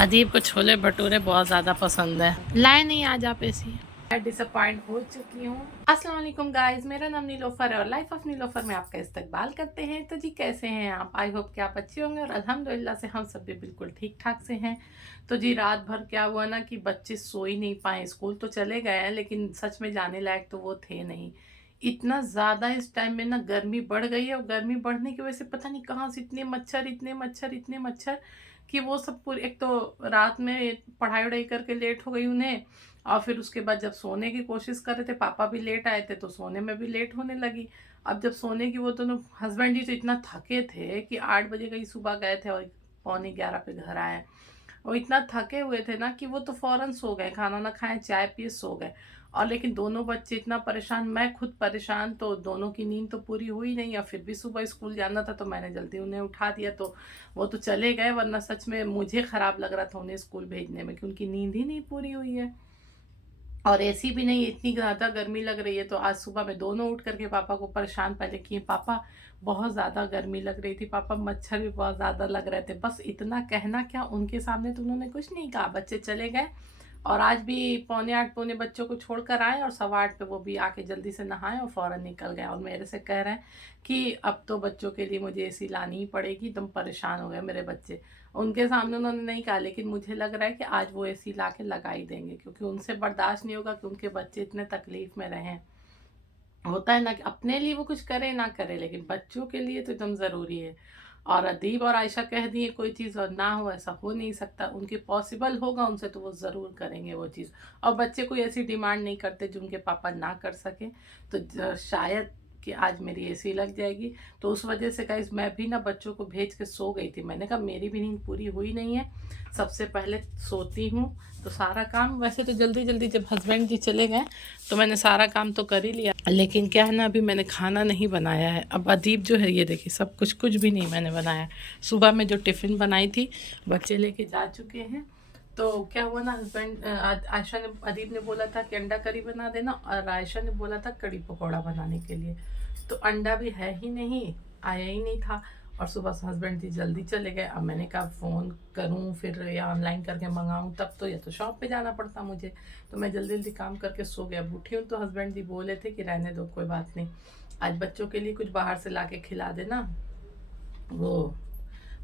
अदीब को छोले भटूरे बहुत ज़्यादा पसंद है। लाए नहीं आज आप ऐसी। मैं डिसअपॉइंट हो चुकी हूँ। अस्सलाम वालेकुम गाइस, मेरा नाम नीलोफर है और लाइफ ऑफ नीलोफर में आपका इस्तकबाल करते हैं। तो जी कैसे हैं आप? आई होप कि आप अच्छे होंगे और अल्हम्दुलिल्लाह से हम सब भी बिल्कुल ठीक ठाक से हैं। तो जी रात भर क्या हुआ ना कि बच्चे सो ही नहीं पाए। स्कूल तो चले गए हैं लेकिन सच में जाने लायक तो वो थे नहीं। इतना ज़्यादा इस टाइम में ना गर्मी बढ़ गई है और गर्मी बढ़ने की वजह से पता नहीं कहाँ से इतने मच्छर इतने मच्छर इतने मच्छर कि वो सब पूरी। एक तो रात में पढ़ाई वढ़ाई करके लेट हो गई उन्हें और फिर उसके बाद जब सोने की कोशिश कर रहे थे, पापा भी लेट आए थे तो सोने में भी लेट होने लगी। अब जब सोने की वो दोनों हस्बैंड जी तो इतना थके थे कि 8 बजे कहीं सुबह गए थे और पौने 11 पे घर आए। वो इतना थके हुए थे ना कि वो तो फौरन सो गए, खाना ना खाए चाय पिए सो गए। और लेकिन दोनों बच्चे इतना परेशान, मैं खुद परेशान, तो दोनों की नींद तो पूरी हुई नहीं और फिर भी सुबह स्कूल जाना था तो मैंने जल्दी उन्हें उठा दिया। तो वो तो चले गए, वरना सच में मुझे ख़राब लग रहा था उन्हें स्कूल भेजने में कि उनकी नींद ही नहीं पूरी हुई है और एसी भी नहीं, इतनी ज़्यादा गर्मी लग रही है। तो आज सुबह में दोनों उठ करके पापा को परेशान पहले किए, पापा बहुत ज़्यादा गर्मी लग रही थी, पापा मच्छर भी बहुत ज़्यादा लग रहे थे। बस इतना कहना क्या, उनके सामने तो उन्होंने कुछ नहीं कहा, बच्चे चले गए। और आज भी पौने 8 पौने बच्चों को छोड़कर आए और 8:15 पे वो भी आके जल्दी से नहाए और फ़ौरन निकल गए और मेरे से कह रहे हैं कि अब तो बच्चों के लिए मुझे एसी लानी ही पड़ेगी, तुम परेशान हो गए मेरे बच्चे। उनके सामने उन्होंने नहीं कहा लेकिन मुझे लग रहा है कि आज वो एसी ला के लगा ही देंगे क्योंकि उनसे बर्दाश्त नहीं होगा कि उनके बच्चे इतने तकलीफ में रहें। होता है ना कि अपने लिए वो कुछ करे ना करे लेकिन बच्चों के लिए तो एकदम ज़रूरी है। और अदीब और आयशा कह दिए कोई चीज़ और ना हो, ऐसा हो नहीं सकता। उनके पॉसिबल होगा उनसे तो वो ज़रूर करेंगे वो चीज़। और बच्चे कोई ऐसी डिमांड नहीं करते जो उनके पापा ना कर सके। तो शायद कि आज मेरी एसी लग जाएगी। तो उस वजह से गाइस मैं भी ना बच्चों को भेज के सो गई थी। मैंने कहा मेरी भी नींद पूरी हुई नहीं है, सबसे पहले सोती हूँ। तो सारा काम वैसे तो जल्दी जल्दी जब हस्बैंड जी चले गए तो मैंने सारा काम तो कर ही लिया, लेकिन क्या है ना अभी मैंने खाना नहीं बनाया है। अब अदीब जो है ये देखिए सब कुछ भी नहीं मैंने बनाया। सुबह में जो टिफ़िन बनाई थी बच्चे लेके जा चुके हैं। तो क्या हुआ ना, हस्बैंड आयशा ने, अदीब ने बोला था कि अंडा करी बना देना और आयशा ने बोला था कड़ी पकौड़ा बनाने के लिए। तो अंडा भी है ही नहीं, आया ही नहीं था और सुबह से हस्बैंड जी जल्दी चले गए। अब मैंने कहा फ़ोन करूं फिर या ऑनलाइन करके मंगाऊं, तब तो या तो शॉप पे जाना पड़ता मुझे। तो मैं जल्दी जल्दी काम करके सो गया। अब उठी हूँ तो हस्बैंड जी बोले थे कि रहने दो कोई बात नहीं, आज बच्चों के लिए कुछ बाहर से ला के खिला देना। वो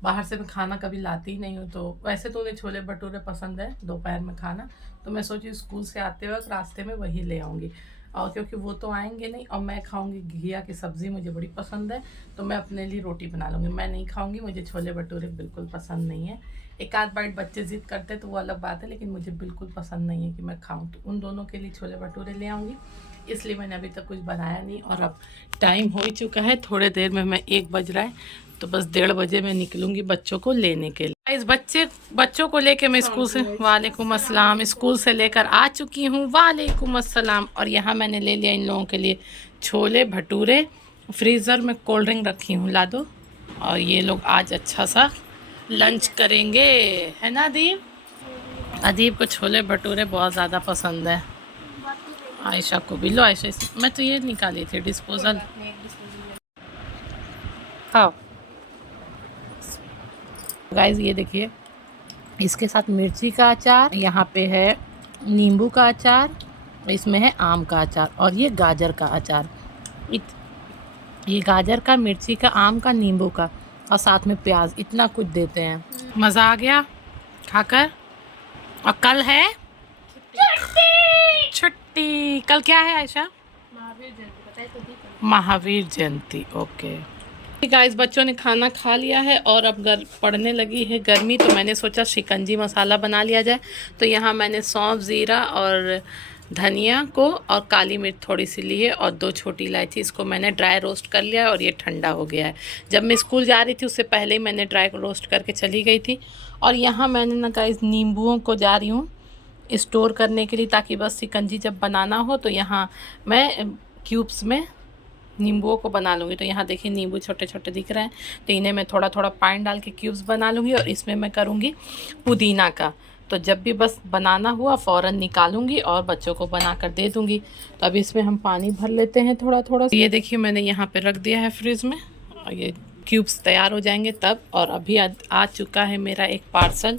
बाहर से मैं खाना कभी लाती ही नहीं हूँ। तो वैसे तो उन्हें छोले भटूरे पसंद है दोपहर में खाना, तो मैं सोची स्कूल से आते वक्त रास्ते में वही ले आऊँगी। और क्योंकि वो तो आएंगे नहीं और मैं खाऊंगी घिया की सब्ज़ी, मुझे बड़ी पसंद है, तो मैं अपने लिए रोटी बना लूँगी। मैं नहीं खाऊंगी, मुझे छोले भटूरे बिल्कुल पसंद नहीं है। एक आध बाइट बच्चे ज़िद करते तो वो अलग बात है, लेकिन मुझे बिल्कुल पसंद नहीं है कि मैं खाऊँ। तो उन दोनों के लिए छोले भटूरे ले आऊँगी, इसलिए मैंने अभी तक कुछ बनाया नहीं। और अब टाइम हो ही चुका है, थोड़े देर में मैं 1 बज रहा है, तो बस 1:30 बजे मैं निकलूँगी बच्चों को लेने के लिए। इस बच्चों को लेके मैं स्कूल से, वालेकुम अस्सलाम, स्कूल से लेकर आ चुकी हूँ। वालेकुम अस्सलाम। और यहाँ मैंने ले लिया इन लोगों के लिए छोले भटूरे, फ्रीज़र में कोल्ड ड्रिंक रखी हूँ, ला दो। और ये लोग आज अच्छा सा लंच करेंगे, है ना अदीब? अदीब को छोले भटूरे बहुत ज़्यादा पसंद है। आयशा को भी लो, आयशा मैं तो ये निकाली थी डिस्पोजल, खाओ। गाइस ये देखिए, इसके साथ मिर्ची का अचार, यहाँ पे है नींबू का अचार, इसमें है आम का अचार और ये गाजर का अचार। ये गाजर का, मिर्ची का, आम का, नींबू का और साथ में प्याज, इतना कुछ देते हैं। मज़ा आ गया खाकर। और कल है छुट्टी। कल क्या है आयशा? महावीर जयंती। ओके गाइस, बच्चों ने खाना खा लिया है और अब पड़ने लगी है गर्मी, तो मैंने सोचा शिकंजी मसाला बना लिया जाए। तो यहाँ मैंने सौंफ, ज़ीरा और धनिया को और काली मिर्च थोड़ी सी ली है और 2 छोटी इलायची, इसको मैंने ड्राई रोस्ट कर लिया है और ये ठंडा हो गया है। जब मैं स्कूल जा रही थी उससे पहले ही मैंने ड्राई रोस्ट करके चली गई थी। और यहाँ मैंने ना गाइस नींबुओं को जा रही हूँ स्टोर करने के लिए, ताकि बस शिकंजी जब बनाना हो तो यहाँ मैं क्यूब्स में नींबुओं को बना लूँगी। तो यहाँ देखिए नींबू छोटे छोटे दिख रहे हैं, तो इन्हें मैं थोड़ा थोड़ा पानी डाल के क्यूब्स बना लूँगी और इसमें मैं करूँगी पुदीना का। तो जब भी बस बनाना हुआ फ़ौरन निकालूंगी और बच्चों को बना कर दे दूँगी। तो अभी इसमें हम पानी भर लेते हैं थोड़ा थोड़ा। ये देखिए मैंने यहाँ पे रख दिया है फ्रिज में और ये क्यूब्स तैयार हो जाएंगे तब। और अभी आ चुका है मेरा एक पार्सल,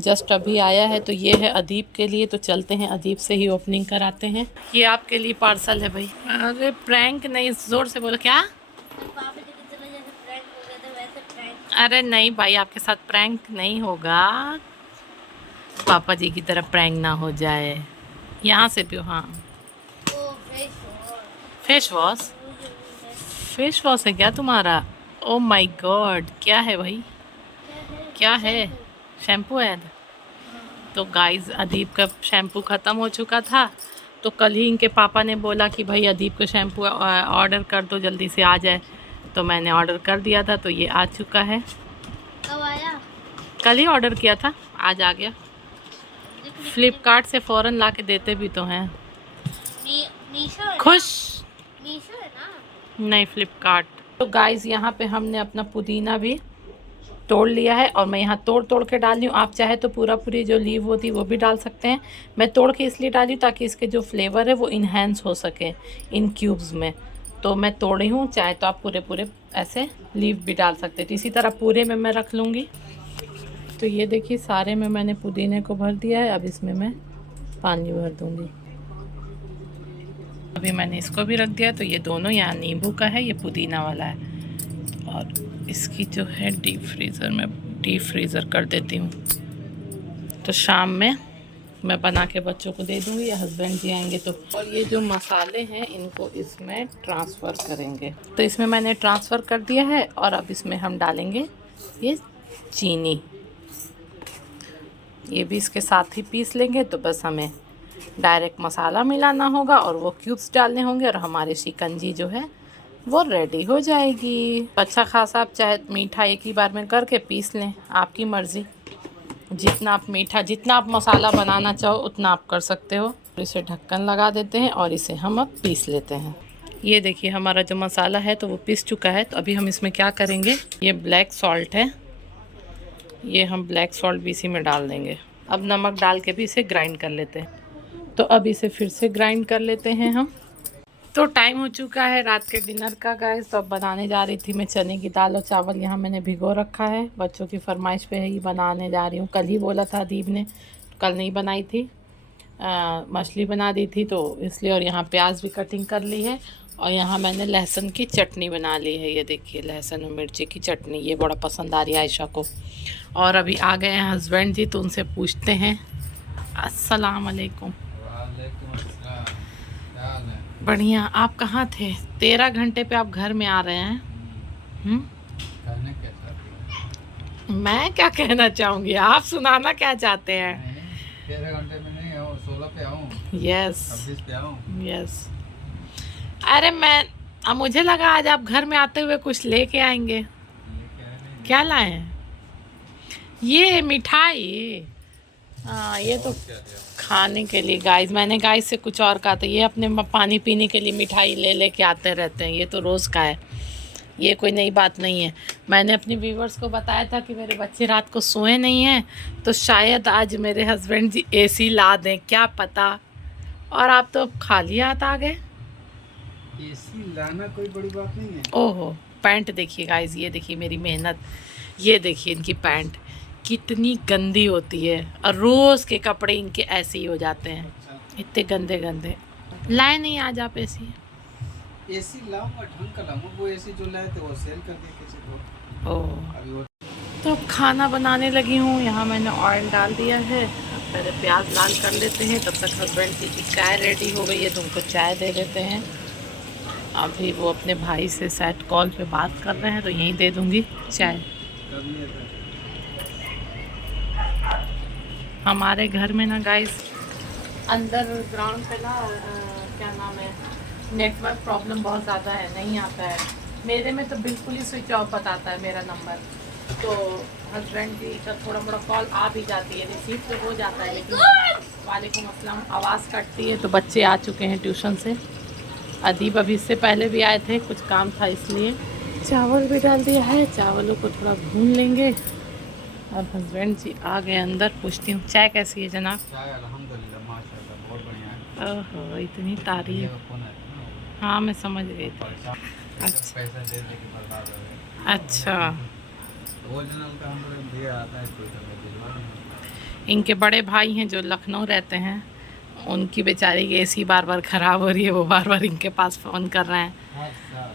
जस्ट अभी आया है। तो ये है अदीब के लिए, तो चलते हैं अदीब से ही ओपनिंग कराते हैं। ये आपके लिए पार्सल है भाई। अरे प्रैंक नहीं, जोर से बोलो। क्या? अरे नहीं भाई, आपके साथ प्रैंक नहीं होगा, पापा जी की तरह प्रैंक ना हो जाए। यहाँ से भी। हाँ, फेस वॉश। फेस वॉश है क्या तुम्हारा? ओ माय गॉड, क्या है भाई? क्या है? शैम्पू है। तो गाइस, अदीब का शैम्पू ख़त्म हो चुका था, तो कल ही इनके पापा ने बोला कि भाई अदीब का शैम्पू ऑर्डर कर दो, जल्दी से आ जाए। तो मैंने ऑर्डर कर दिया था, तो ये आ चुका है। कब आया? कल ही ऑर्डर किया था, आज आ गया। फ्लिपकार्ट से फ़ौरन ला के देते भी तो हैं। मीशो है खुश? मीशो है ना? नहीं, फ्लिपकार्ट। तो गाइस, यहाँ पे हमने अपना पुदीना भी तोड़ लिया है, और मैं यहाँ तोड़ तोड़ के डाल रही हूँ। आप चाहे तो पूरी जो लीव होती है वो भी डाल सकते हैं। मैं तोड़ के इसलिए डाली हूँ ताकि इसके जो फ्लेवर है वो इन्हेंस हो सके इन क्यूब्स में। तो मैं तोड़ी हूँ, चाहे तो आप पूरे ऐसे लीव भी डाल सकते हैं। तो इसी तरह पूरे में मैं रख लूँगी। तो ये देखिए, सारे में मैंने पुदीने को भर दिया है। अब इसमें मैं पानी भर दूँगी। अभी मैंने इसको भी रख दिया। तो ये दोनों, यहाँ नींबू का है, ये पुदीना वाला है। और इसकी जो है डीप फ्रीज़र कर देती हूँ। तो शाम में मैं बना के बच्चों को दे दूँगी, या हस्बैंड जी आएंगे तो। और ये जो मसाले हैं इनको इसमें ट्रांसफ़र करेंगे। तो इसमें मैंने ट्रांसफ़र कर दिया है, और अब इसमें हम डालेंगे ये चीनी। ये भी इसके साथ ही पीस लेंगे। तो बस हमें डायरेक्ट मसाला मिलाना होगा और वो क्यूब्स डालने होंगे, और हमारी शिकंजी जो है वो रेडी हो जाएगी। अच्छा खासा आप चाहे मीठा एक ही बार में करके पीस लें, आपकी मर्ज़ी। जितना आप मीठा, जितना आप मसाला बनाना चाहो उतना आप कर सकते हो। इसे ढक्कन लगा देते हैं और इसे हम अब पीस लेते हैं। ये देखिए, हमारा जो मसाला है तो वो पीस चुका है। तो अभी हम इसमें क्या करेंगे, ये ब्लैक सॉल्ट है, ये हम ब्लैक सॉल्ट भी इसी में डाल देंगे। अब नमक डाल के भी इसे ग्राइंड कर लेते हैं। तो अब इसे फिर से ग्राइंड कर लेते हैं हम। तो टाइम हो चुका है रात के डिनर का गाइस। तो अब बनाने जा रही थी मैं चने की दाल और चावल। यहाँ मैंने भिगो रखा है, बच्चों की फरमाइश पे ही बनाने जा रही हूँ। कल ही बोला था अदीब ने, कल नहीं बनाई थी, मछली बना दी थी तो इसलिए। और यहाँ प्याज भी कटिंग कर ली है, और यहाँ मैंने लहसुन की चटनी बना ली है। ये देखिए, लहसुन और मिर्ची की चटनी, ये बड़ा पसंद आ रही है आयशा को। और अभी आ गए हैं हस्बैंड जी, तो उनसे पूछते हैं। अस्सलाम वालेकुम। बढ़िया। आप कहाँ थे? 13 घंटे पे आप घर में आ रहे हैं। मैं क्या कहना चाहूँगी, आप सुनाना क्या चाहते हैं? 13 घंटे में नहीं आऊँ, 16 पे आऊँ, यस 26 पे आऊँ। यस। अरे अब मुझे लगा आज आप घर में आते हुए कुछ लेके आएंगे। क्या लाए हैं? ये मिठाई। हाँ, ये तो खाने के लिए गाइस। मैंने गाइस से कुछ और कहा था। ये अपने पानी पीने के लिए मिठाई ले लेके आते रहते हैं, ये तो रोज़ का है, ये कोई नई बात नहीं है। मैंने अपने व्यूवर्स को बताया था कि मेरे बच्चे रात को सोए नहीं हैं, तो शायद आज मेरे हस्बैंड जी एसी ला दें, क्या पता। और आप तो खाली हाथ आ गए। एसी लाना कोई बड़ी बात नहीं है। ओहो, पैंट देखिए गाइस, ये देखिए मेरी मेहनत। ये देखिए इनकी पैंट कितनी गंदी होती है, और रोज़ के कपड़े इनके ऐसे ही हो जाते हैं, इतने गंदे गंदे। लाए नहीं आज आप एसी? एसी लाऊंगा, ढंग का लाऊंगा। वो एसी जो लाए थे वो सेल कर दिए किसी को। ओह। तो अब खाना बनाने लगी हूँ। यहाँ मैंने ऑयल डाल दिया है, अब पहले प्याज लाल कर लेते हैं। तब तक हस्बैंड जी की चाय रेडी हो गई है, तो उनको चाय दे देते हैं। अभी वो अपने भाई से शायद कॉल पे बात कर रहे हैं, तो यहीं दे दूँगी चाय। हमारे घर में ना गाइस, अंदर ग्राउंड पे ना क्या नाम है, नेटवर्क प्रॉब्लम बहुत ज़्यादा है, नहीं आता है। मेरे में तो बिल्कुल ही स्विच ऑफ बताता है मेरा नंबर। तो हस्बैंड जी का थोड़ा मोड़ा कॉल आ भी जाती है, रिसीव तो हो जाता है, लेकिन वालेकुम अस्सलाम आवाज़ कटती है। तो बच्चे आ चुके हैं ट्यूशन से। अदीब अभी इससे पहले भी आए थे, कुछ काम था इसलिए। चावल भी डाल दिया है, चावलों को थोड़ा भून लेंगे। अब हस्बैंड जी आ गए अंदर, पूछती हूँ चाय कैसी है जनाब? चाय अल्हम्दुलिल्लाह माशाल्लाह बहुत बढ़िया है। ओहो, इतनी तारीफ। हाँ, मैं समझ गई थी। अच्छा, पैसा दे दे के बर्बाद हो गए। अच्छा, ओरिजिनल का हम लोग दिया आता है तो भिजवा देंगे। इनके बड़े भाई हैं जो लखनऊ रहते हैं, उनकी बेचारी की एसी बार बार ख़राब हो रही है, वो बार बार इनके पास फ़ोन कर रहे हैं। हर साल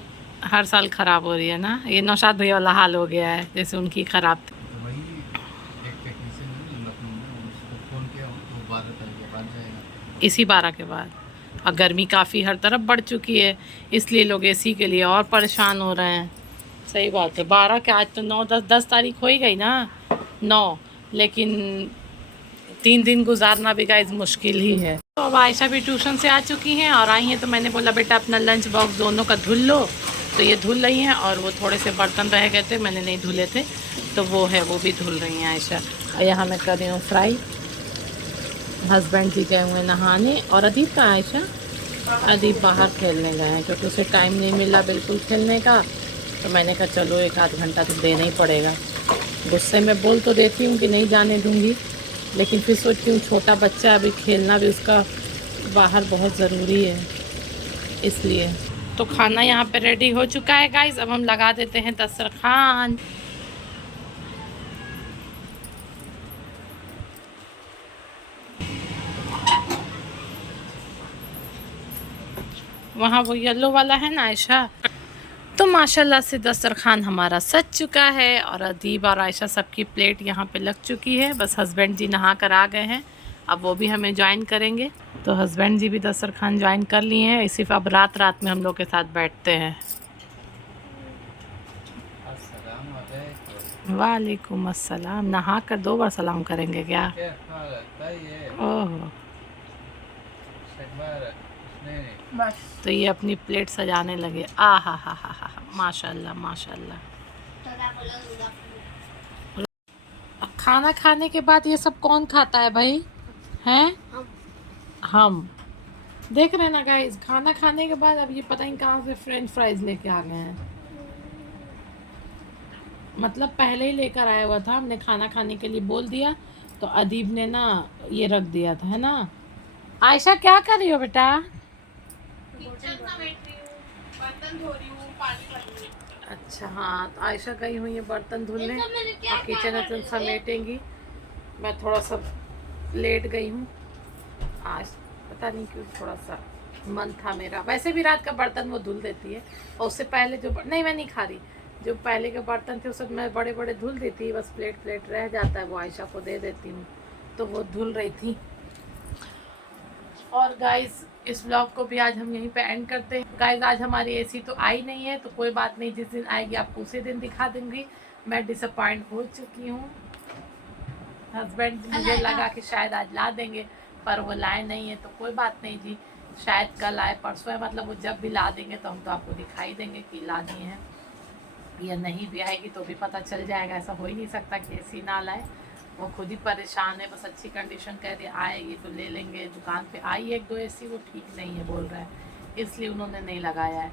हर साल ख़राब हो रही है ना। ये नौशाद भैया वाला हाल हो गया है, जैसे उनकी ख़राब थी। तो वही एक टेक्नीशियन है लखनऊ में, उसको फ़ोन किया तो 12 तारीख के बाद जाएगा। इसी 12 के बाद। और गर्मी काफ़ी हर तरफ बढ़ चुकी है, इसलिए लोग एसी के लिए और परेशान हो रहे हैं। सही बात है, 12 के आज तो 9 10 तारीख हो ही गई ना, 9, लेकिन 3 दिन गुजारना भी गाइस मुश्किल ही है। तो अब आयशा भी ट्यूशन से आ चुकी हैं और आई हैं, तो मैंने बोला बेटा अपना लंच बॉक्स दोनों का धुल लो। तो ये धुल रही हैं, और वो थोड़े से बर्तन रह गए थे, मैंने नहीं धुले थे, तो वो है, वो भी धुल रही हैं आयशा। और यहाँ मैं कर रही हूँ फ्राई। हस्बैंड जी गए हुए नहाने, और अदीब का आयशा, अदीब बाहर खेलने गए हैं क्योंकि उसे टाइम नहीं मिला बिल्कुल खेलने का। तो मैंने कहा चलो 1 आध घंटा तो देना ही पड़ेगा। गुस्से में बोल तो देती हूँ कि नहीं जाने दूँगी, लेकिन फिर सोचती हूँ छोटा बच्चा, अभी खेलना भी उसका बाहर बहुत ज़रूरी है, इसलिए। तो खाना यहाँ पे रेडी हो चुका है गाइस, अब हम लगा देते हैं दस्तरखान। वहाँ वो येलो वाला है ना आयशा। तो माशाल्लाह से दस्तरखान हमारा सज चुका है, और अदीब और आयशा सबकी प्लेट यहाँ पे लग चुकी है। बस हस्बैंड जी नहा कर आ गए हैं, अब वो भी हमें ज्वाइन करेंगे। तो हस्बैंड जी भी दस्तरखान ज्वाइन कर लिए हैं, सिर्फ अब रात रात में हम लोग के साथ बैठते हैं। वालेकुम अस्सलाम। नहा कर 2 बार सलाम करेंगे क्या? ओह, तो ये अपनी प्लेट सजाने लगे। आ हा हा हा हा, माशाल्लाह माशाल्लाह। अब खाना खाने के बाद ये सब कौन खाता है भाई? हैं? हम देख रहे हैं ना गाइस, खाना खाने के बाद अब ये पता नहीं कहाँ से फ्रेंच फ्राइज लेके आ गए हैं। मतलब पहले ही लेकर आया हुआ था, हमने खाना खाने के लिए बोल दिया, तो अदीब ने ना ये रख दिया था, है ना। आयशा क्या कर रही हो बेटा? बर्तन धो रही हूँ, पानी भर रही हूँ। अच्छा हाँ, तो आयशा गई हुई है बर्तन धुलने और किचन समेटेंगी। मैं थोड़ा सा लेट गई हूँ आज, पता नहीं क्यों, थोड़ा सा मन था मेरा। वैसे भी रात का बर्तन वो धुल देती है, और उससे पहले जो नहीं, मैं नहीं खा रही, जो पहले के बर्तन थे वो सब मैं बड़े बड़े धुल देती है, बस प्लेट रह जाता है, वो आयशा को दे देती हूँ, तो वो धुल रही थी। और गाइस इस व्लॉग को भी आज हम यहीं पे एंड करते हैं। गाइस आज हमारी एसी तो आई नहीं है, तो कोई बात नहीं, जिस दिन आएगी आपको उसी दिन दिखा दूंगी। मैं डिसअपॉइंट हो चुकी हूँ। हस्बैंड मुझे लगा कि शायद आज ला देंगे, पर वो लाए नहीं है, तो कोई बात नहीं जी, शायद कल आए, परसों है, मतलब वो जब भी ला देंगे तो हम तो आपको दिखाई देंगे कि ला दिए हैं। या नहीं भी आएगी तो भी पता चल जाएगा, ऐसा हो ही नहीं सकता कि एसी ना लाए। वो खुद ही परेशान है, बस अच्छी कंडीशन कह रही आएगी तो ले लेंगे। दुकान पे आई 1-2 एसी, वो ठीक नहीं है बोल रहा है, इसलिए उन्होंने नहीं लगाया है।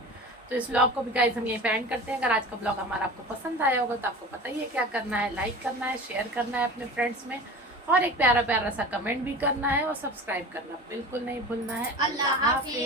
तो इस व्लॉग को भी गाइस हम यहीं पे एंड करते हैं। अगर आज का व्लॉग हमारा आपको पसंद आया होगा तो आपको पता ही है क्या करना है, लाइक करना है, शेयर करना है अपने फ्रेंड्स में, और एक प्यारा प्यारा सा कमेंट भी करना है, और सब्सक्राइब करना बिल्कुल नहीं भूलना है। अल्लाह हाफिज़।